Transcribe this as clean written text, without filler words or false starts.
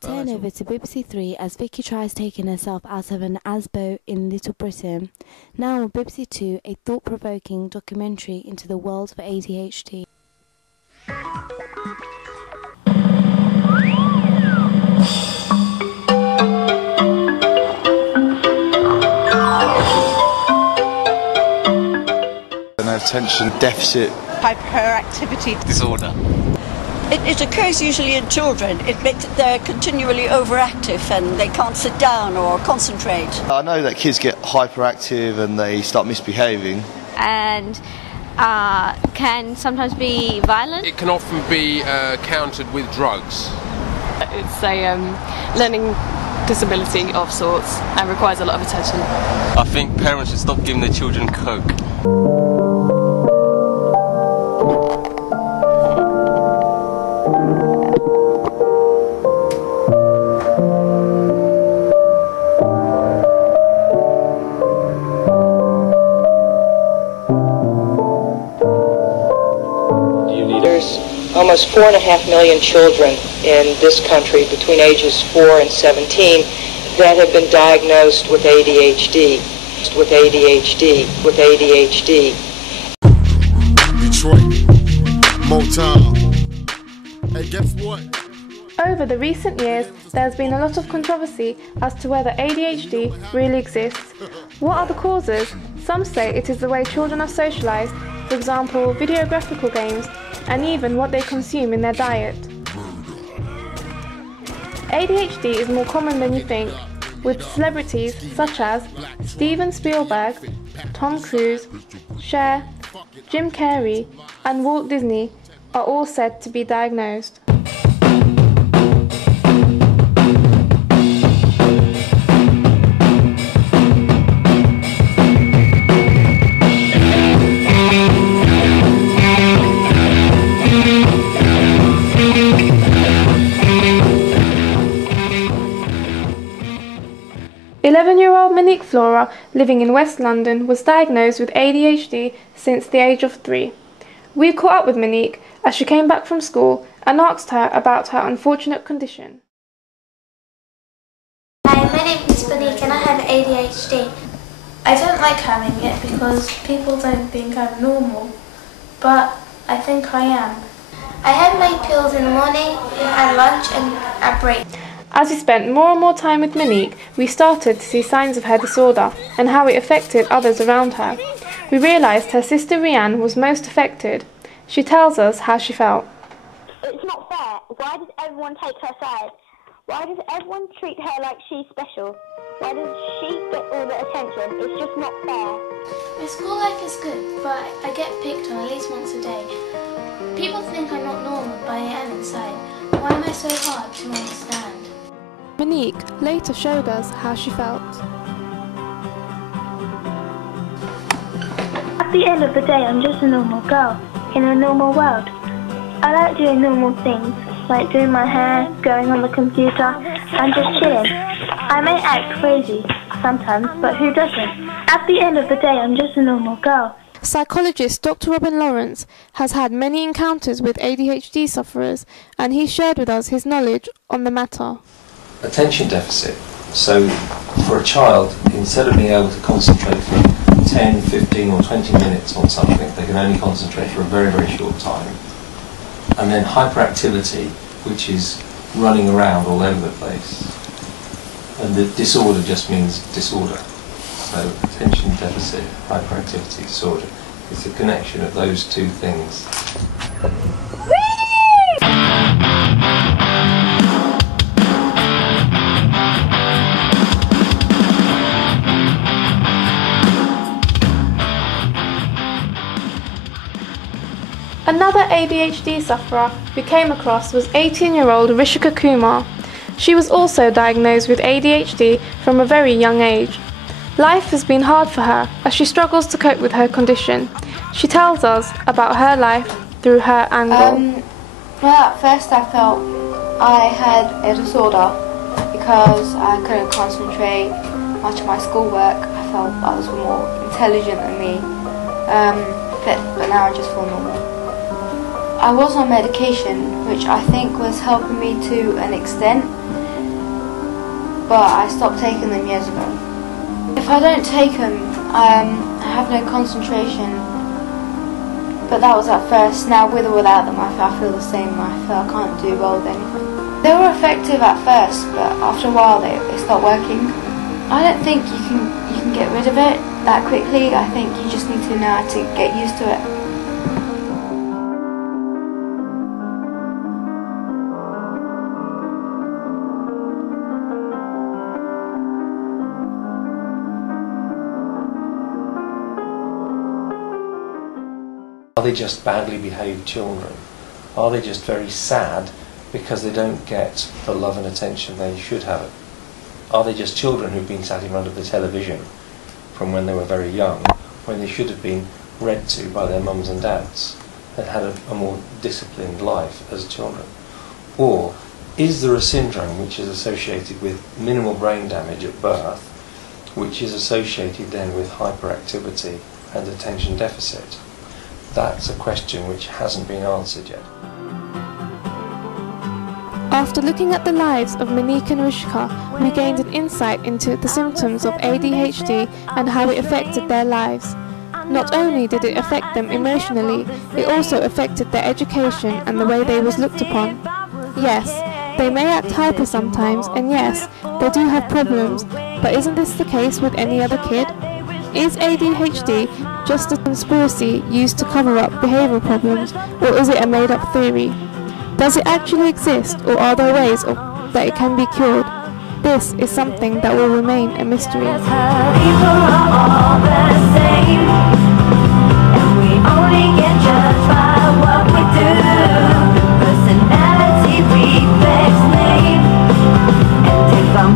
Turn over to BBC Three as Vicky tries taking herself out of an asbo in Little Britain. Now on BBC Two, a thought-provoking documentary into the world of ADHD. An attention deficit hyperactivity disorder. It occurs usually in children. It makes they're continually overactive and they can't sit down or concentrate. I know that kids get hyperactive and they start misbehaving. And can sometimes be violent. It can often be countered with drugs. It's a learning disability of sorts and requires a lot of attention. I think parents should stop giving their children coke. There's almost 4.5 million children in this country between ages 4 and 17 that have been diagnosed with ADHD. Detroit, Motown. Hey, guess what? Over the recent years, there's been a lot of controversy as to whether ADHD really exists. What are the causes? Some say it is the way children are socialised, for example, videographical games, and even what they consume in their diet. ADHD is more common than you think, with celebrities such as Steven Spielberg, Tom Cruise, Cher, Jim Carrey, and Walt Disney are all said to be diagnosed. Monique Flora, living in West London, was diagnosed with ADHD since the age of 3. We caught up with Monique as she came back from school and asked her about her unfortunate condition. Hi, my name is Monique and I have ADHD. I don't like having it because people don't think I'm normal, but I think I am. I have my pills in the morning, at lunch and at break. As we spent more and more time with Monique, we started to see signs of her disorder and how it affected others around her. We realised her sister Rianne was most affected. She tells us how she felt. It's not fair. Why does everyone take her side? Why does everyone treat her like she's special? Why does she get all the attention? It's just not fair. My school life is good, but I get picked on at least once a day. People think I'm not normal, but I am inside. Why am I so hard to understand? Monique later showed us how she felt. At the end of the day, I'm just a normal girl in a normal world. I like doing normal things, like doing my hair, going on the computer, and just chilling. I may act crazy sometimes, but who doesn't? At the end of the day, I'm just a normal girl. Psychologist Dr. Robin Lawrence has had many encounters with ADHD sufferers, and he shared with us his knowledge on the matter. Attention deficit. So for a child, instead of being able to concentrate for 10, 15 or 20 minutes on something, they can only concentrate for a very, very short time. And then hyperactivity, which is running around all over the place. And the disorder just means disorder. So attention deficit hyperactivity disorder is the connection of those two things. Another ADHD sufferer we came across was 18-year-old Rishika Kumar. She was also diagnosed with ADHD from a very young age. Life has been hard for her as she struggles to cope with her condition. She tells us about her life through her angle. Well, at first I felt I had a disorder because I couldn't concentrate much on my schoolwork. I felt others were more intelligent than me, but now I just feel normal. I was on medication, which I think was helping me to an extent, but I stopped taking them years ago. If I don't take them, I have no concentration, but that was at first. Now with or without them, I feel the same. I feel I can't do well with anything. They were effective at first, but after a while they stopped working. I don't think you can get rid of it that quickly. I think you just need to know how to get used to it. Are they just badly behaved children? Are they just very sad because they don't get the love and attention they should have? Are they just children who've been sat in front of the television from when they were very young, when they should have been read to by their mums and dads and had a more disciplined life as children? Or is there a syndrome which is associated with minimal brain damage at birth, which is associated then with hyperactivity and attention deficit? That's a question which hasn't been answered yet. After looking at the lives of Monique and Rishika, we gained an insight into the symptoms of ADHD and how it affected their lives. Not only did it affect them emotionally, it also affected their education and the way they was looked upon. Yes, they may act hyper sometimes, and yes, they do have problems, but isn't this the case with any other kid? Is ADHD just a conspiracy used to cover up behavioural problems, or is it a made-up theory? Does it actually exist, or are there ways that it can be cured? This is something that will remain a mystery. Personality reflex name, and if I'm